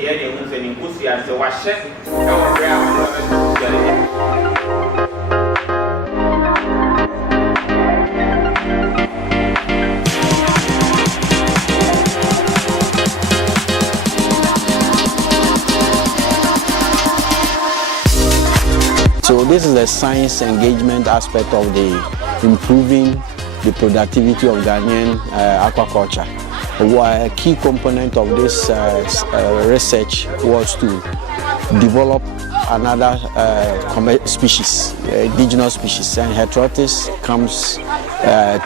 So this is the science engagement aspect of the improving the productivity of Ghanaian aquaculture. A key component of this research was to develop another species, indigenous species, and Heterotis comes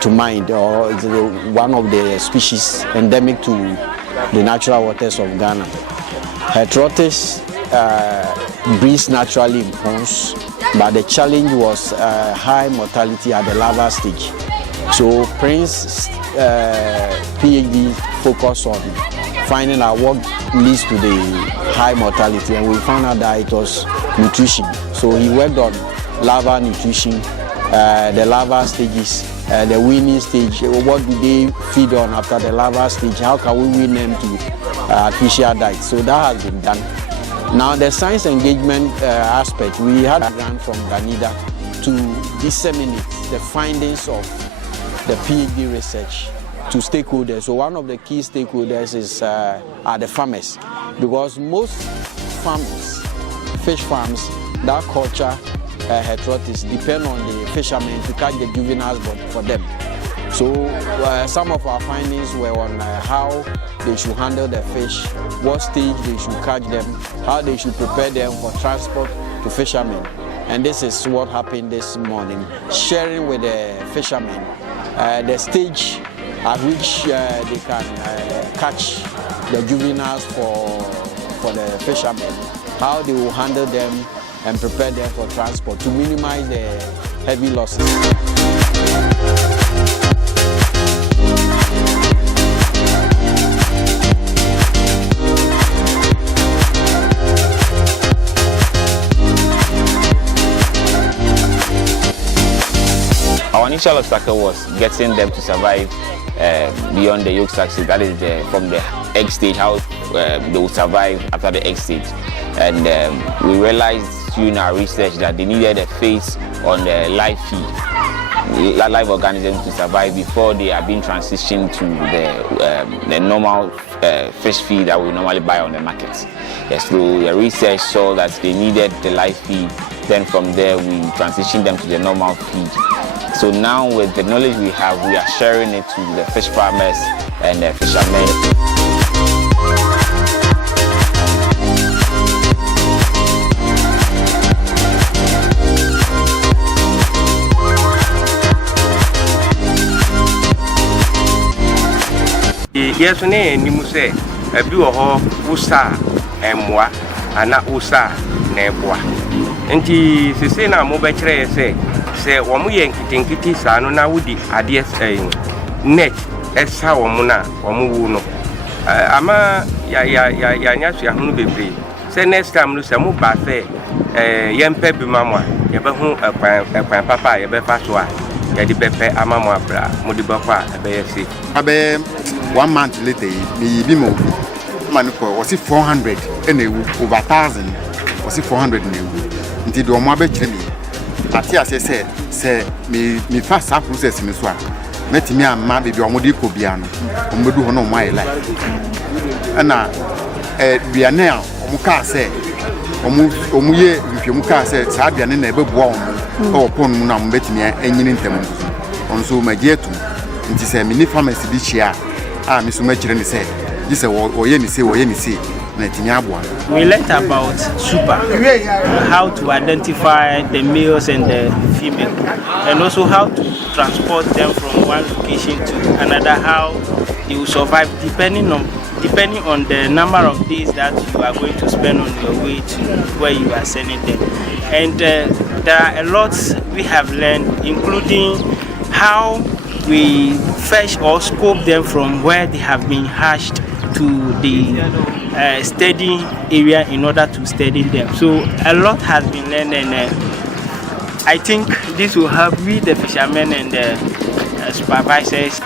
to mind, or is one of the species endemic to the natural waters of Ghana. Heterotis breeds naturally in ponds, but the challenge was high mortality at the larval stage. So Prince's PhD focused on finding out what leads to the high mortality, and we found out that it was nutrition. So he worked on larval nutrition, the larval stages, the weaning stage. What do they feed on after the larval stage? How can we wean them to artificial diet? So that has been done. Now the science engagement aspect, we had a grant from Ghanida to disseminate the findings of the PhD research to stakeholders. So one of the key stakeholders is are the farmers, because most farmers, fish farms, that culture Heterotis depend on the fishermen to catch the juveniles for them. So some of our findings were on how they should handle the fish, what stage they should catch them, how they should prepare them for transport to fishermen. And this is what happened this morning, sharing with the fishermen the stage at which they can catch the juveniles for the fishermen, how they will handle them and prepare them for transport to minimize the heavy losses. Our initial obstacle was getting them to survive beyond the yolk sac stage, that is from the egg stage, how they will survive after the egg stage. And we realized during our research that they needed a phase on the live feed, live organisms to survive before they are being transitioned to the normal fish feed that we normally buy on the market. Yes, so the research saw that they needed the live feed. Then from there we transitioned them to the normal feed. So now with the knowledge we have, we are sharing it to the fish farmers and the fishermen. Yes, ni muse ebi wo ho usa emwa ana usa na ebwa. Nti sese na mo be kire se wo mo ye nkitinkiti saa no na wudi ade net esa wo mo na wo mo wu no ama ya nya so ya hunu bebre se next time no se mo ba se yempe bi mamwa ye be hu ekwan papa ye be fa so a ye di bepe amamo abra mo di bakwa ebe yesi abe 1 month later me bi mo man ko was 400 and over 1000 was 400 na ewu nti do mo abekire mi ati ase se me fast process ni so a metimi amma be bi o mo di ko bia no o mo du ho no mo ai life ana bia na o mo ka se o mo ye nhwemu ka se sa bia ne na ebeboa o mo o pon mu na mo betimi enyini ntem onso magietu nti se me ni pharmacy di chia mi so makire ni se di se wo ye ni se we learned about super, how to identify the males and the female, and also how to transport them from one location to another, how they will survive depending on the number of days that you are going to spend on your way to where you are sending them. And there are a lot we have learned, including how we fetch or scope them from where they have been hatched to the steady area in order to steady them. So a lot has been learned, and I think this will help with the fishermen and the supervisors